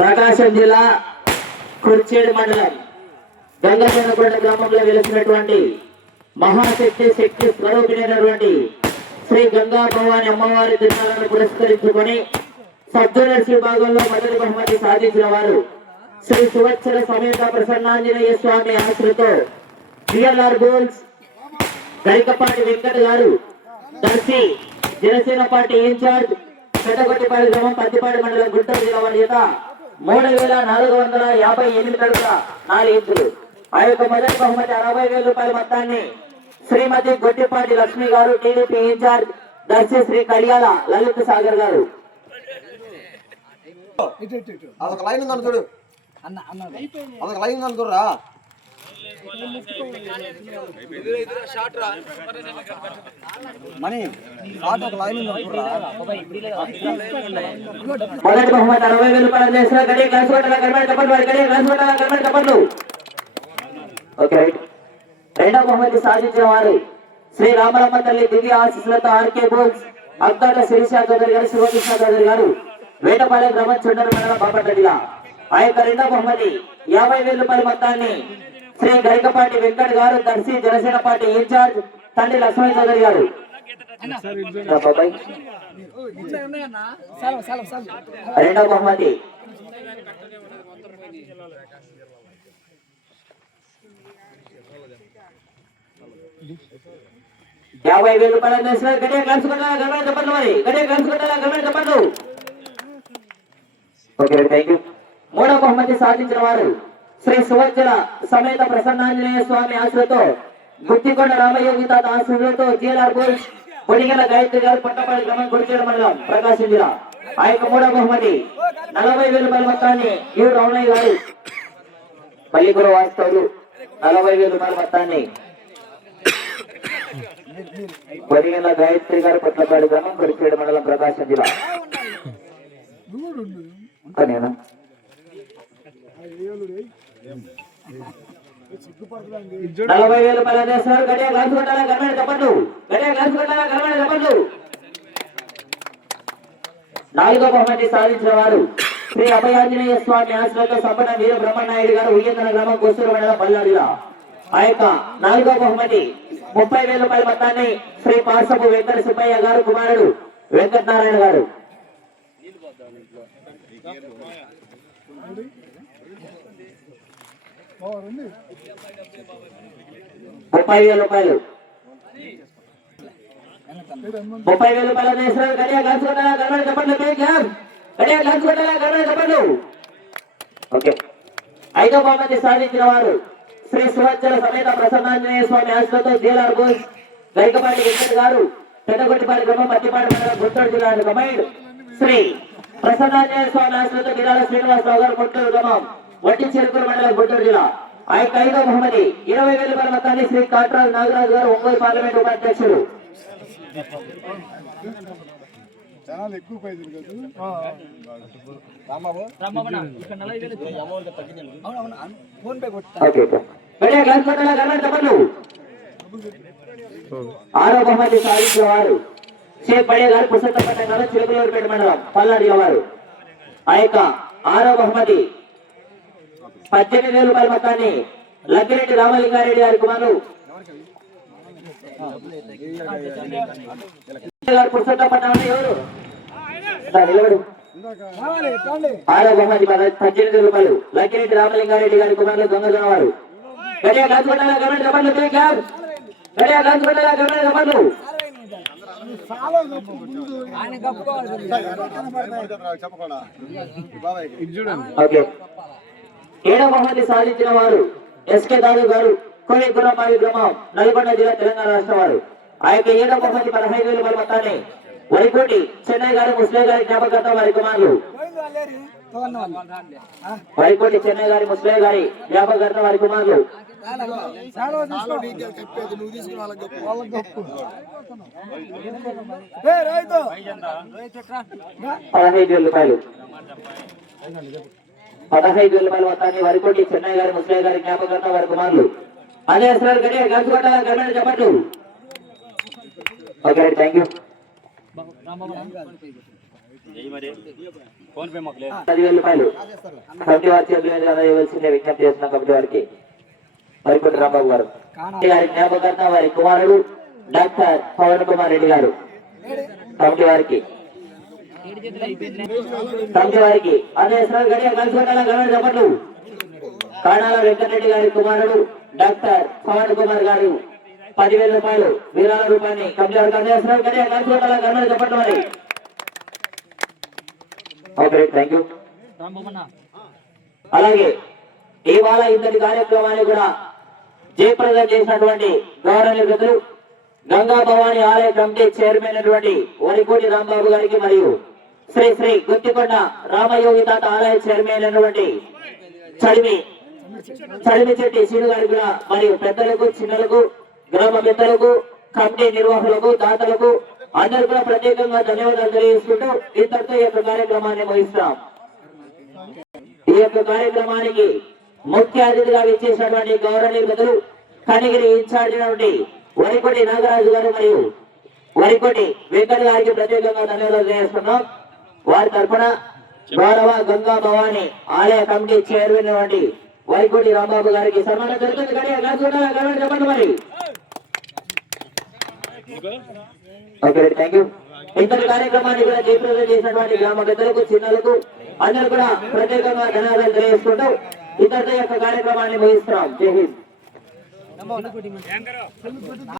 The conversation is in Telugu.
ప్రకాశం జిల్లా కుర్చేడు మండలం గంగజనకొండ గ్రామంలో వెలిసినటువంటి మహాశక్తి శక్తి స్వరూపిణైనటువంటి శ్రీ గంగా భవాని అమ్మవారి తిరునాలను పురస్కరించుకొని సబ్జనర్స్ విభాగంలో మొదటి బహుమతి సాధించిన వారు శ్రీ సువత్సర సమేత ప్రసన్నాంజనేయ స్వామి ఆశ్రతో బిఎల్ఆర్ గోల్స్ గరికపాటి వెంకట గారు దర్శి జనసేన పార్టీ ఇన్ఛార్జ్ పెద్దగొట్టిపాడి గ్రామం పత్తిపాడి మండలం గుంటూరు జిల్లా వారి చేత 3458 అడుగుల 4 ఇంచులు. ఆ యొక్క మొదటి బహుమతి 60,000 రూపాయల మొత్తాన్ని శ్రీమతి గొట్టిపాటి లక్ష్మి గారు టీడీపీ ఇన్ఛార్జ్ దర్శి శ్రీ కళ్యాణ లలిత్ సాగర్ గారు. అదొక లైన్ ఉందని చూడు అదొక లైన్ ఉందని చూడరా మనీ ఒక లైన్ ఉందని చూడరా. మొదటి బహుమతి 60,000 రూపాయలు చేసిన గడి గ్లాస్ కొట్టాల కర్మడి తప్పట్లు వారి గడి గ్లాస్ కొట్టాల కర్మడి తప్పట్లు. Okay right. రెండవ బహుమతి సాధించిన వారు శ్రీ రామరమ్మ తల్లి దివ్య ఆశీస్సులతో ఆర్కే బోల్స్ అబ్దాట శిరీష చౌదరి గారు శివకృష్ణ చౌదరి గారు వేటపాలెం గ్రామం చుండూరు మండలం బాపట్ల జిల్లా. ఆ యొక్క రెండవ బహుమతి 50,000 రూపాయల మొత్తాన్ని శ్రీ గరికపాటి వెంకట్ గారు దర్శి జనసేన పార్టీ ఇన్ఛార్జ్ తండ్రి లక్ష్మణ్ చౌదరి గారు. రెండవ బహుమతి 50,000 రూపాయలు చేసిన గడియ కలుసుకుంటారా గవర్నమెంట్ చెప్పండి మరి గడియ కలుసుకుంటారా గవర్నమెంట్ చెప్పండి. Okay thank you. మూడవ బహుమతి సాధించిన వారు శ్రీ సువత్సర సమేత ప్రసన్నాంజనేయ స్వామి ఆశ్రతో గుత్తికొండ రామయోగి తాత ఆశ్రతో జిఎల్ఆర్ గోల్స్ పొడిగల గాయత్రి గారు పట్టపాడి గ్రామం గుడిచేడు మండలం ప్రకాశం జిల్లా. ఆ యొక్క మూడవ బహుమతి 40,000 రూపాయల మొత్తాన్ని యు రమణయ్య గారు పల్లిపుర వాస్తవులు 40,000 రూపాయల మొత్తాన్ని పొడిగల గాయత్రి గారు పట్టపాడి గ్రామం గుడిచేడు మండలం ప్రకాశం జిల్లా. 40,000 రూపాయలు చేస్తారు. గడియ గ్లాస్ కొట్టాలా గవర్నమెంట్ చెప్పండు గడియ గ్లాస్ కొట్టాలా గవర్నమెంట్ చెప్పండు. నాలుగో బహుమతి సాధించిన వారు శ్రీ అభయాంజనేయ స్వామి ఆశ్రమంలో సంపన్న వీర బ్రహ్మనాయుడు గారు ఉయ్యంతన గ్రామం కోసూరు మండలం పల్లాడిలా. ఆ యొక్క నాలుగో బహుమతి 30,000 రూపాయల మొత్తాన్ని శ్రీ పార్సపు వెంకట సుబ్బయ్య గారు కుమారుడు వెంకటనారాయణ గారు. 30,000 రూపాయలు 30,000 రూపాయలు చేస్తారు. గడియ గ్లాస్ కొట్టాలా గవర్నమెంట్ చెప్పండి గడియ గ్లాస్ కొట్టాలా గవర్నమెంట్ చెప్పండి. ఓకే. ఐదో బహుమతి సాధించిన వారు శ్రీ సువత్సర సమేత ప్రసన్నాంజనేయ స్వామి ఆశ్రతో జిఎల్ఆర్ గోల్స్ గరికపాటి వెంకట్ గారు పెద్దగొట్టిపాడి గ్రామం పత్తిపాడి మండలం గుంటూరు జిల్లా కమైండ్ శ్రీ ప్రసన్నాంజనేయ స్వామి ఆశ్రతో బిరాల శ్రీనివాసరావు గారు గుంటూరు గ్రామం వట్టి చెరుకూరు మండలం గుంటూరు జిల్లా. ఆ యొక్క ఐదో బహుమతి 20,000 రూపాయల మొత్తాన్ని శ్రీ కాట్రాజు నాగరాజు గారు ఒంగోలు పార్లమెంట్ ఉపాధ్యక్షులు. ఆరో బహుమతి సాధించిన వారు శ్రీ పడే గారు పుస్తకపట్ట గారు చిలుకలూరుపేట మండలం పల్నాడు వారు. ఆ యొక్క ఆరో బహుమతి 18,000 రూపాయల మొత్తాన్ని లక్కిరెడ్డి రామలింగారెడ్డి గారి కుమారులు ఎవరు ఆరో బహుమతి 18,000 రూపాయలు లక్కిరెడ్డి రామలింగారెడ్డి గారి కుమారులు దొంగజన వారు. గడియ కాచుకుంటారా గవర్నమెంట్ చెప్పండి గడియ కాచుకుంటారా గవర్నమెంట్ చెప్పండి. ఓకే. ఏడవ బహుమతి సాధించిన వారు ఎస్కే దాదు గారు కోయిగుర్రపాడి గ్రామం నల్గొండ జిల్లా తెలంగాణ రాష్ట్రం వారు. ఆ యొక్క ఏడవ బహుమతి 15,000 రూపాయల మొత్తాన్ని వరికోటి చెన్నై గారు ముస్లిం గారి జ్ఞాపకం వారి కుమారులు వరికోటి చెన్నై గారి ముస్లిం గారి జ్ఞాపకం వారి కుమారులు 15,000 రూపాయలు 15,000 రూపాయల మొత్తాన్ని వరికోటి చెన్నై గారి ముస్లిం గారి జ్ఞాపకం వారి కుమారులు. అదే సార్ గడియ గ్లాస్ కొట్టాలా గవర్నమెంట్ చెప్పండి. Okay thank you. 10,000 రూపాయలు కమిటీ వారి చేతుల మీదుగా అందజేయవలసిందే విజ్ఞప్తి చేస్తున్న కమిటీ వారికి. మరికొంటి రాంబాబు గారు వారి జ్ఞాపకర్త వారి కుమారుడు డాక్టర్ పవన్ కుమార్ రెడ్డి గారు కమిటీ వారికి అందజేస్తున్నారు. గడియ కలిసిపెట్టాల గవర్నర్ చెప్పట్లు కాణాల వెంకటరెడ్డి గారి కుమారుడు డాక్టర్ పవన్ కుమార్ గారు 10,000 రూపాయలు విరాళ రూపాయలు కమిటీ వారికి అందజేస్తున్నారు. గడియ కలిసిపెట్టాల గవర్నర్ చెప్పట్లు మరి. Okay, thank you. అలాగే ఇవాళ ఇంతటి కార్యక్రమాన్ని కూడా జయప్రదం చేసినటువంటి గౌరవనీయులు గంగా భవాని ఆలయ కమిటీ చైర్మన్ అయినటువంటి వరికోటి రాంబాబు గారికి మరియు శ్రీ శ్రీ గుత్తికొండ రామయోగి తాత ఆలయ చైర్మన్ అయినటువంటి చడిమి చెట్టి శ్రీను గారికి కూడా మరియు పెద్దలకు చిన్నలకు గ్రామ పెద్దలకు కమిటీ నిర్వాహకులకు దాతలకు అందరూ కూడా ప్రత్యేకంగా ధన్యవాదాలు తెలియజేసుకుంటూ ఇంతటితో ఈ యొక్క కార్యక్రమాన్ని ముగిస్తాం. ఈ యొక్క కార్యక్రమానికి ముఖ్య అతిథిగా విచ్చేసినటువంటి గౌరవనీయులు కనిగిరి ఇన్ఛార్జ్ అయినటువంటి వరికోటి నాగరాజు గారు మరియు వరికోటి వెంకట గారికి ప్రత్యేకంగా ధన్యవాదాలు తెలియజేస్తున్నాం. వారి తరఫున గౌరవ గంగా భవాని ఆలయ కమిటీ చైర్మన్ అయినటువంటి వరికోటి రాంబాబు గారికి సన్మానం జరుగుతుంది. చెప్పండి మరి. Okay, thank you. ఇంతటి కార్యక్రమాన్ని కూడా జయప్రదం చేసినటువంటి గ్రామ పెద్దలకు చిన్నలకు అందరూ కూడా ప్రత్యేకంగా ధన్యవాదాలు తెలియజేసుకుంటూ ఇతరుల యొక్క కార్యక్రమాన్ని ముగిస్తున్నాం. జై హింద్.